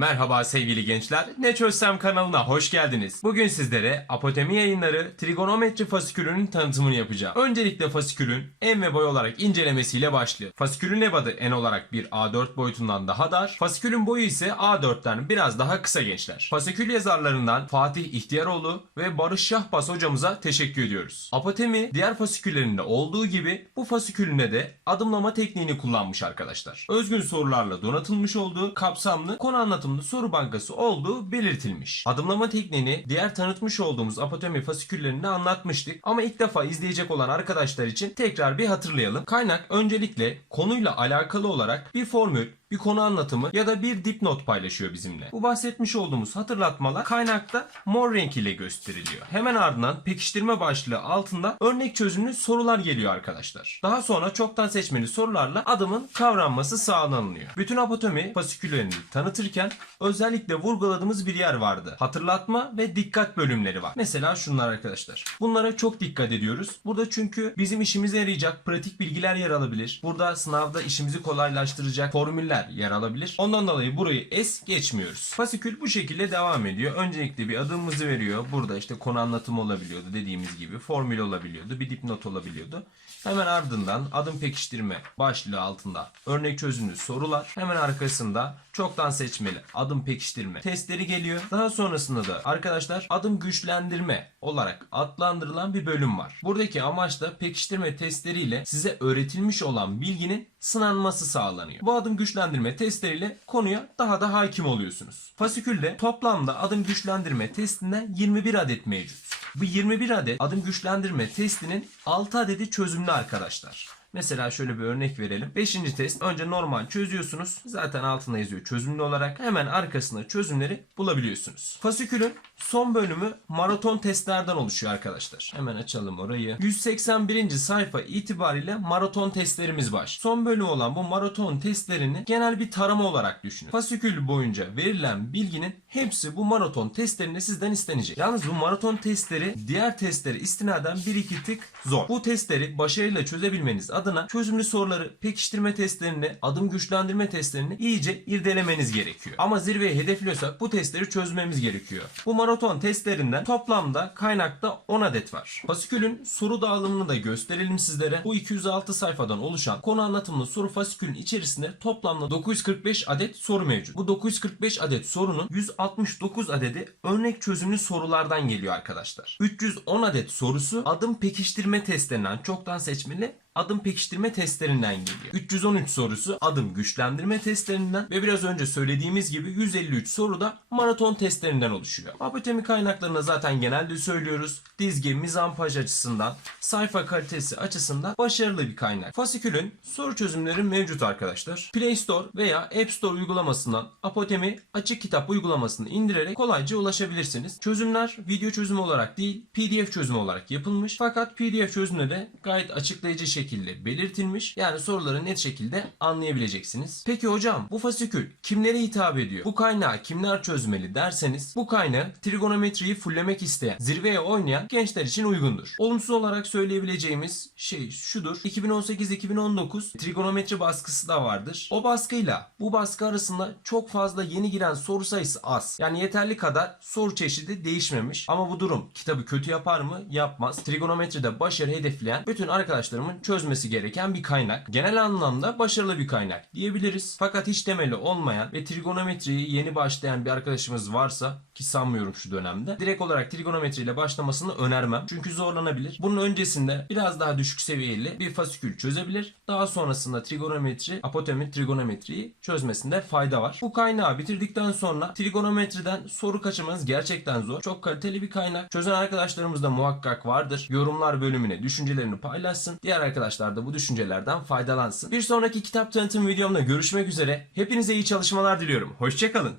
Merhaba sevgili gençler. Ne Çözsem kanalına hoş geldiniz. Bugün sizlere Apotemi yayınları trigonometri fasikülünün tanıtımını yapacağım. Öncelikle fasikülün en ve boy olarak incelemesiyle başlıyor. Fasikülün ebadı en olarak bir A4 boyutundan daha dar. Fasikülün boyu ise A4'ten biraz daha kısa gençler. Fasikül yazarlarından Fatih İhtiyaroğlu ve Barış Şahbaz hocamıza teşekkür ediyoruz. Apotemi diğer fasiküllerinde olduğu gibi bu fasikülüne de adımlama tekniğini kullanmış arkadaşlar. Özgün sorularla donatılmış olduğu kapsamlı konu anlatımlı soru bankası olduğu belirtilmiş. Adımlama tekniğini diğer tanıtmış olduğumuz apotemi fasiküllerinde anlatmıştık ama ilk defa izleyecek olan arkadaşlar için tekrar bir hatırlayalım. Kaynak öncelikle konuyla alakalı olarak bir formül, bir konu anlatımı ya da bir dipnot paylaşıyor bizimle. Bu bahsetmiş olduğumuz hatırlatmalar kaynakta mor renk ile gösteriliyor. Hemen ardından pekiştirme başlığı altında örnek çözümlü sorular geliyor arkadaşlar. Daha sonra çoktan seçmeli sorularla adımın kavranması sağlanıyor. Bütün apotemi fasiküllerini tanıtırken özellikle vurguladığımız bir yer vardı. Hatırlatma ve dikkat bölümleri var. Mesela şunlar arkadaşlar. Bunlara çok dikkat ediyoruz. Burada çünkü bizim işimize yarayacak pratik bilgiler yer alabilir. Burada sınavda işimizi kolaylaştıracak formüller yer alabilir. Ondan dolayı burayı es geçmiyoruz. Fasikül bu şekilde devam ediyor. Öncelikle bir adımımızı veriyor. Burada işte konu anlatımı olabiliyordu dediğimiz gibi. Formül olabiliyordu. Bir dipnot olabiliyordu. Hemen ardından adım pekiştirme başlığı altında örnek çözümlü sorular. Hemen arkasında çoktan seçmeli adım pekiştirme testleri geliyor. Daha sonrasında da arkadaşlar adım güçlendirme olarak adlandırılan bir bölüm var. Buradaki amaç da pekiştirme testleriyle size öğretilmiş olan bilginin sınanması sağlanıyor. Bu adım güçlendirme testleriyle konuya daha da hakim oluyorsunuz. Fasikülde toplamda adım güçlendirme testinden 21 adet mevcut. Bu 21 adet adım güçlendirme testinin 6 adedi çözümlü arkadaşlar. Mesela şöyle bir örnek verelim. 5. test önce normal çözüyorsunuz. Zaten altında yazıyor çözümlü olarak. Hemen arkasında çözümleri bulabiliyorsunuz. Fasikülün son bölümü maraton testlerden oluşuyor arkadaşlar. Hemen açalım orayı. 181. sayfa itibariyle maraton testlerimiz var. Son bölüm olan bu maraton testlerini genel bir tarama olarak düşünün. Fasikül boyunca verilen bilginin hepsi bu maraton testlerinde sizden istenecek. Yalnız bu maraton testleri diğer testlere istinaden bir iki tık zor. Bu testleri başarıyla çözebilmeniz adına çözümlü soruları, pekiştirme testlerini, adım güçlendirme testlerini iyice irdelemeniz gerekiyor. Ama zirveyi hedefliyorsak bu testleri çözmemiz gerekiyor. Bu maraton testlerinden toplamda kaynakta 10 adet var. Fasikülün soru dağılımını da gösterelim sizlere. Bu 206 sayfadan oluşan konu anlatımlı soru fasikülün içerisinde toplamda 945 adet soru mevcut. Bu 945 adet sorunun 169 adedi örnek çözümlü sorulardan geliyor arkadaşlar. 310 adet sorusu adım pekiştirme testlerinden çoktan seçmeli adım pekiştirme testlerinden geliyor. 313 sorusu adım güçlendirme testlerinden ve biraz önce söylediğimiz gibi 153 soru da maraton testlerinden oluşuyor. Apotemi kaynaklarına zaten genelde söylüyoruz. Dizgi, mizampaj açısından, sayfa kalitesi açısından başarılı bir kaynak. Fasikülün soru çözümleri mevcut arkadaşlar. Play Store veya App Store uygulamasından Apotemi açık kitap uygulamasını indirerek kolayca ulaşabilirsiniz. Çözümler video çözümü olarak değil PDF çözümü olarak yapılmış. Fakat PDF çözümüne de gayet açıklayıcı şekilde belirtilmiş. Yani soruları net şekilde anlayabileceksiniz. Peki hocam bu fasikül kimlere hitap ediyor? Bu kaynağı kimler çözmeli derseniz bu kaynağı trigonometriyi fullemek isteyen, zirveye oynayan gençler için uygundur. Olumsuz olarak söyleyebileceğimiz şey şudur. 2018-2019 trigonometri baskısı da vardır. O baskıyla bu baskı arasında çok fazla yeni giren soru sayısı az. Yani yeterli kadar soru çeşidi değişmemiş. Ama bu durum kitabı kötü yapar mı? Yapmaz. Trigonometride başarı hedefleyen bütün arkadaşlarımın çözmesi gereken bir kaynak. Genel anlamda başarılı bir kaynak diyebiliriz. Fakat hiç temeli olmayan ve trigonometriyi yeni başlayan bir arkadaşımız varsa ki sanmıyorum şu dönemde. Direkt olarak trigonometri ile başlamasını önermem. Çünkü zorlanabilir. Bunun öncesinde biraz daha düşük seviyeli bir fasikül çözebilir. Daha sonrasında trigonometri, apotemi trigonometriyi çözmesinde fayda var. Bu kaynağı bitirdikten sonra trigonometriden soru kaçırmanız gerçekten zor. Çok kaliteli bir kaynak. Çözen arkadaşlarımız da muhakkak vardır. Yorumlar bölümüne düşüncelerini paylaşsın. Diğer arkadaşlar da bu düşüncelerden faydalansın. Bir sonraki kitap tanıtım videomda görüşmek üzere. Hepinize iyi çalışmalar diliyorum. Hoşçakalın.